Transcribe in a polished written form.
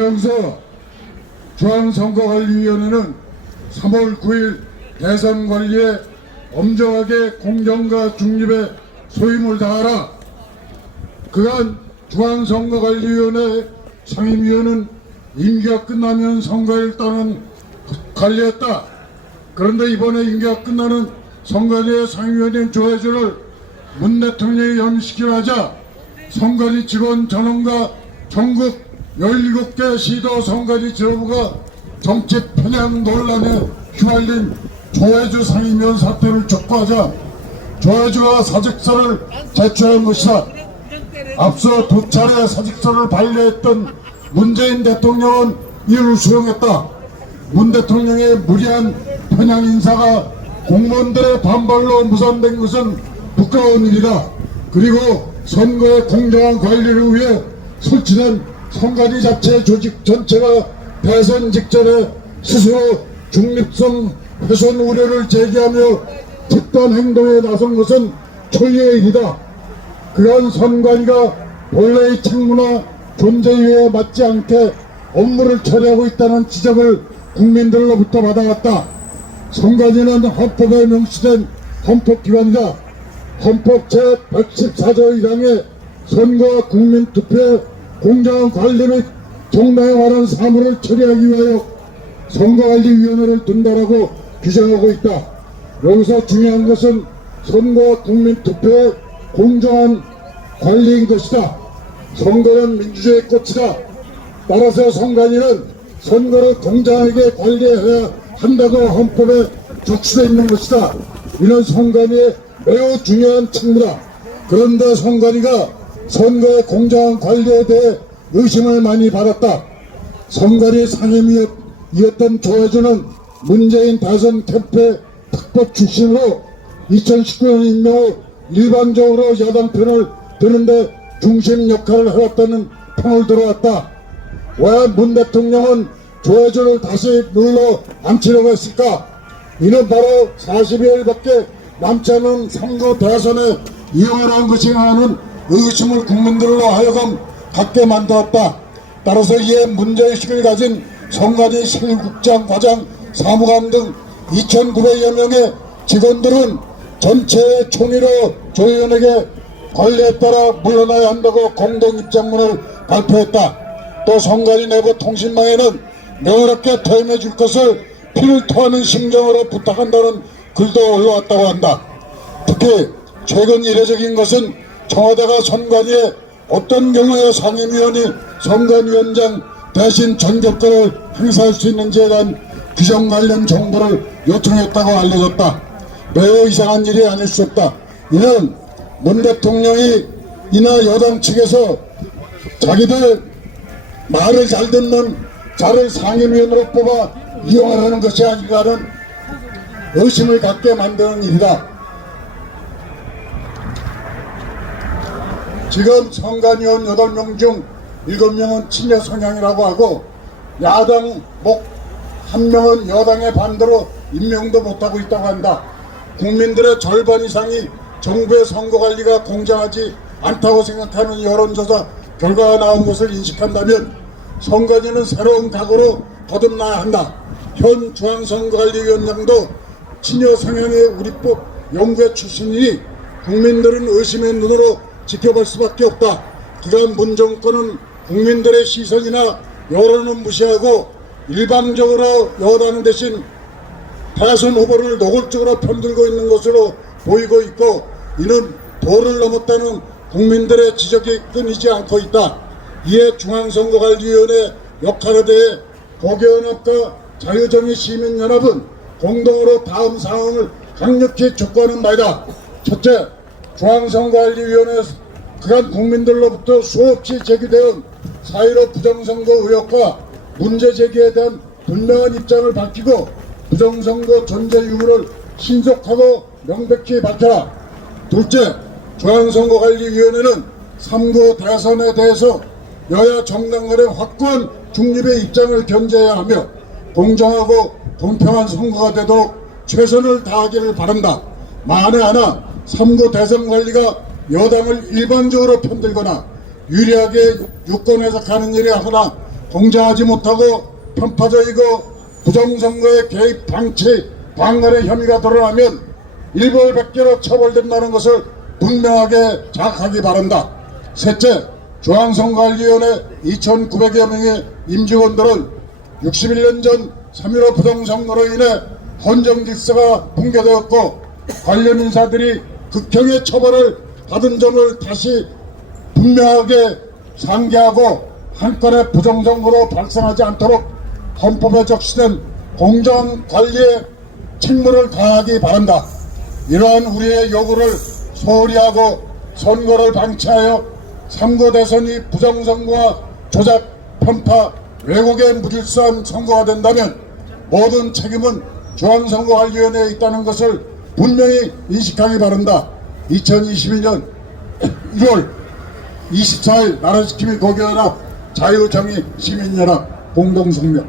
여기서 중앙선거관리위원회는 3월 9일 대선 관리에 엄정하게 공정과 중립의 소임을 다하라. 그간 중앙선거관리위원회 상임위원은 임기가 끝나면 선거일 따른 관리였다. 그런데 이번에 임기가 끝나는 선관위의 상임위원인 조혜주를 문 대통령이 연시키려 하자 선관위 직원 전원과 전국 17개 시도 선관위 지도부가 정치 편향 논란에 휘말린 조혜주 상임위원 사퇴를 촉구하자 조혜주가 사직서를 제출한 것이다. 앞서 2차례 사직서를 반려했던 문재인 대통령은 이를 수용했다. 문 대통령의 무리한 편향 인사가 공무원들의 반발로 무산된 것은 부끄러운 일이다. 그리고 선거의 공정한 관리를 위해 설치된 선관위 자체 조직 전체가 대선 직전에 스스로 중립성 훼손 우려를 제기하며 집단 행동에 나선 것은 초유의 일이다. 그간 선관위가 본래의 책무나 존재 이유에 맞지 않게 업무를 처리하고 있다는 지적을 국민들로부터 받아왔다. 선관위는 헌법에 명시된 헌법기관이다. 헌법 제114조 1항에 선거와 국민투표의 공정한 관리 및 정당에 관한 사무를 처리하기 위하여 선거관리위원회를 둔다라고 규정하고 있다. 여기서 중요한 것은 선거와 국민투표의 공정한 관리인 것이다. 선거는 민주주의의 꽃이다. 따라서 선관위는 선거를 공정하게 관리해야 한다고 헌법에 적시되어 있는 것이다. 이는 선관위의 매우 중요한 책무다. 그런데 선관위가 선거의 공정한 관리에 대해 의심을 많이 받았다. 선관위 상임위였던 조혜주는 문재인 대선 캠프의 특보 출신으로 2019년 임명 후 일반적으로 여당 편을 드는데 중심 역할을 해왔다는 평을 들어왔다. 왜 문 대통령은 조혜주를 다시 눌러 앉히려고 했을까? 이는 바로 40여일밖에 남지 않은 선거 대선에 이용하라는 것인가 하는 의심을 국민들로 하여금 갖게 만들었다. 따라서 이에 문제의식을 가진 선관위 실국장, 과장, 사무관 등 2,900여 명의 직원들은 전체의 총의로 조의원에게 관리에 따라 물러나야 한다고 공동입장문을 발표했다. 또 선관위 내부 통신망에는 명확하게 퇴임해 줄 것을 피를 토하는 심정으로 부탁한다는 글도 올라왔다고 한다. 특히 최근 이례적인 것은 청와대가 선관위에 어떤 경우에 상임위원이 선관위원장 대신 전격권을 행사할 수 있는지에 대한 규정 관련 정보를 요청했다고 알려졌다. 매우 이상한 일이 아닐 수 없다. 이는 문 대통령이 이나 여당 측에서 자기들 말을 잘 듣는 자를 상임위원으로 뽑아 이용하라는 것이 아닌가 하는 의심을 갖게 만드는 일이다. 지금 선관위원 8명 중 7명은 친여 성향이라고 하고 야당 목 1명은 여당의 반대로 임명도 못하고 있다고 한다. 국민들의 절반 이상이 정부의 선거관리가 공정하지 않다고 생각하는 여론조사 결과가 나온 것을 인식한다면 선관위는 새로운 각오로 거듭나야 한다. 현 중앙선거관리위원장도 친여 성향의 우리법 연구회 출신이니 국민들은 의심의 눈으로 지켜볼 수밖에 없다. 기간 문 정권은 국민들의 시선이나 여론을 무시하고 일방적으로 여당 대신 대선 후보를 노골적으로 편들고 있는 것으로 보이고 있고 이는 도를 넘었다는 국민들의 지적이 끊이지 않고 있다. 이에 중앙선거관리위원회 역할에 대해 고교연합과 자유정의시민연합은 공동으로 다음 사항을 강력히 촉구하는 바이다. 첫째, 중앙선거관리위원회 그간 국민들로부터 수없이 제기되은 4.15 부정선거 의혹과 문제 제기에 대한 분명한 입장을 밝히고 부정선거 존재 유무를 신속하고 명백히 밝혀라. 둘째, 중앙선거관리위원회는 3구 대선에 대해서 여야 정당 간의 확고한 중립의 입장을 견제해야 하며 공정하고 공평한 선거가 되도록 최선을 다하기를 바란다. 만에 하나 3구 대선 관리가 여당을 일반적으로 편들거나 유리하게 유권 해석하는 일이 하거나 공정하지 못하고 편파적이고 부정선거의 개입 방치 방관의 혐의가 드러나면 일벌백계로 처벌된다는 것을 분명하게 자각하기 바란다. 셋째, 중앙선거관리위원회 2,900여 명의 임직원들은 61년 전 3.15 부정선거로 인해 헌정질서가 붕괴되었고 관련 인사들이 극형의 처벌을 받은 점을 다시 분명하게 상기하고 한 건의 부정선거로 발생하지 않도록 헌법에 적시된 공정한 관리에 책무를 다하기 바란다. 이러한 우리의 요구를 소홀히 하고 선거를 방치하여 3구 대선이 부정선거와 조작, 편파, 왜곡의 무질서한 선거가 된다면 모든 책임은 중앙선거관리위원회에 있다는 것을 분명히 인식하기 바란다. 2021년 1월 24일 나라지킴이 고교연합 자유정의 시민연합 공동성명.